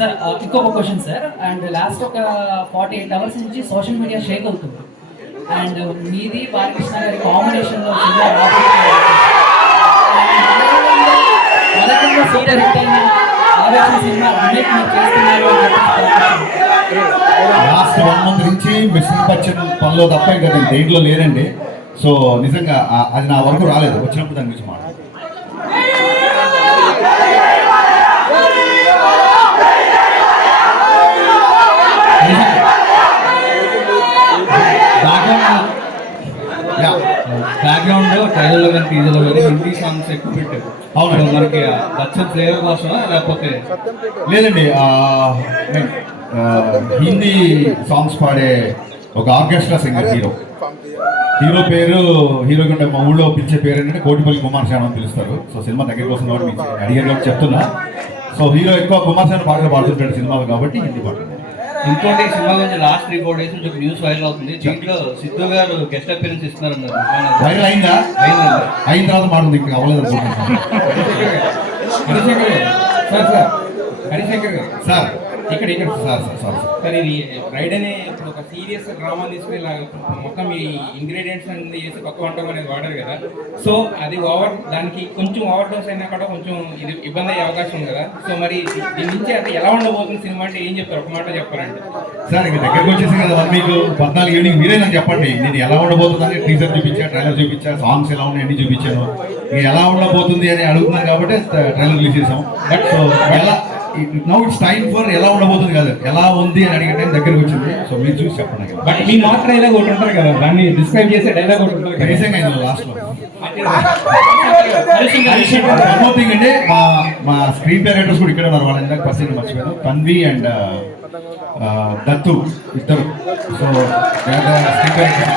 Sir ఇంకొక question sir. And last ఒక 48 hours నుంచి సోషల్ మీడియా షేక్ అవుతుంది. అండ్ మీది బాలకృష్ణ గారి కాంబినేషన్లో సినిమా మొదటిలో సూపర్ హిట్ అయిన ఆవేశం సినిమా రీమేక్ మీరు చేస్తున్నారు అని లాస్ట్ 1 month నుంచి మిస్టర్ బచ్చన్ పనిలో తప్ప ఇంకా నేను దేంట్లో లేనండి. సో నిజంగా అది నా వరకు రాలేదు. వచ్చినప్పుడు దాని గురించి మాట బ్యాక్గ్రౌండ్ ట్రైలర్లో కానీ టీజర్లో కానీ హిందీ సాంగ్స్ ఎక్కువ పెట్టారు. అవును, మనకి బచ్చన్ ఫ్లేవర్ కోసమా లేకపోతే? లేదండి, హిందీ సాంగ్స్ పాడే ఒక ఆర్కెస్ట్రా సింగర్ హీరో పేరు హీరో కంటే మా ఊళ్ళో పిలిచే పేరు ఏంటంటే కోటిపల్లి కుమార్ శాను అని పిలుస్తారు. సో సినిమా దగ్గర కోసం కాబట్టి మీకు అడిగారు కాబట్టి చెప్తున్నా. సో హీరో ఎక్కువ కుమార్ శాను పాటలు పాడుతుంటాడు సినిమాలు కాబట్టి హిందీ పాటలు. ఇంకోటి సినిమా గురించి లాస్ట్ 3-4 days నుంచి ఒక న్యూస్ వైరల్ అవుతుంది. దీంట్లో సిద్ధు గారు గెస్ట్ అపీరెన్స్ ఇస్తున్నారన్నారు. వైరల్ అయిందా? అయిన తర్వాత మాట్లాడుతుంది, ఇంకా అవ్వలేదు అనుకుంటున్నాను. హరిశంకర్ గారు సార్ ఇక్కడ సార్ ఇది రైడ్ అనే ఇప్పుడు ఒక సీరియస్ డ్రామా తీసుకుని మొత్తం ఈ ఇంగ్రీడియంట్స్ అన్ని చేసి కొత్త వంటకం అనేది వాడారు కదా. సో అది దానికి కొంచెం ఓవర్ డోస్ అయినా కూడా కొంచెం ఇది ఇబ్బంది అయ్యే అవకాశం ఉంది కదా. సో మరి దీని నుంచి అంటే ఎలా ఉండబోతుంది సినిమా అంటే ఏం చెప్తారు? ఒక మాట చెప్పారండి సార్. ఇంకా దగ్గరకు వచ్చేసి కదా 1 week 14 ఈవినింగ్ మీరే నాకు చెప్పండి. నేను ఎలా ఉండబోతుందని టీజర్ చూపించా, ట్రైలర్ చూపించా, సాంగ్స్ ఎలా ఉన్నాయి అన్ని చూపించాను. నేను ఎలా ఉండబోతుంది అని అడుగుతున్నాను కాబట్టి ట్రైలర్ రిలీజ్ చేసాం. బట్ సో ఎలా నౌ ఇట్స్ టైమ్ ఫర్ ఎలా ఉండబోతుంది కాదు, ఎలా ఉంది అని అడిగే టైం దగ్గరకు వచ్చింది. సో మీరు చూసి చెప్పండి. బట్ మీ మాట డైలాగ్ ఒకటి ఉంటారు కదా, దాన్ని డిస్క్రైబ్ చేసే డైలాగ్ ఒకటి ఉంటుంది కదా. నిజంగా అయింది లాస్ట్ లో. థింగ్ అంటే మా స్క్రీన్ డైరెక్టర్స్ కూడా ఇక్కడ ఉన్నారు. వాళ్ళ ఇందాక పర్సన్ మర్చిపోయాను, తన్వి అండ్ దత్తు ఇద్దరు. So screen directors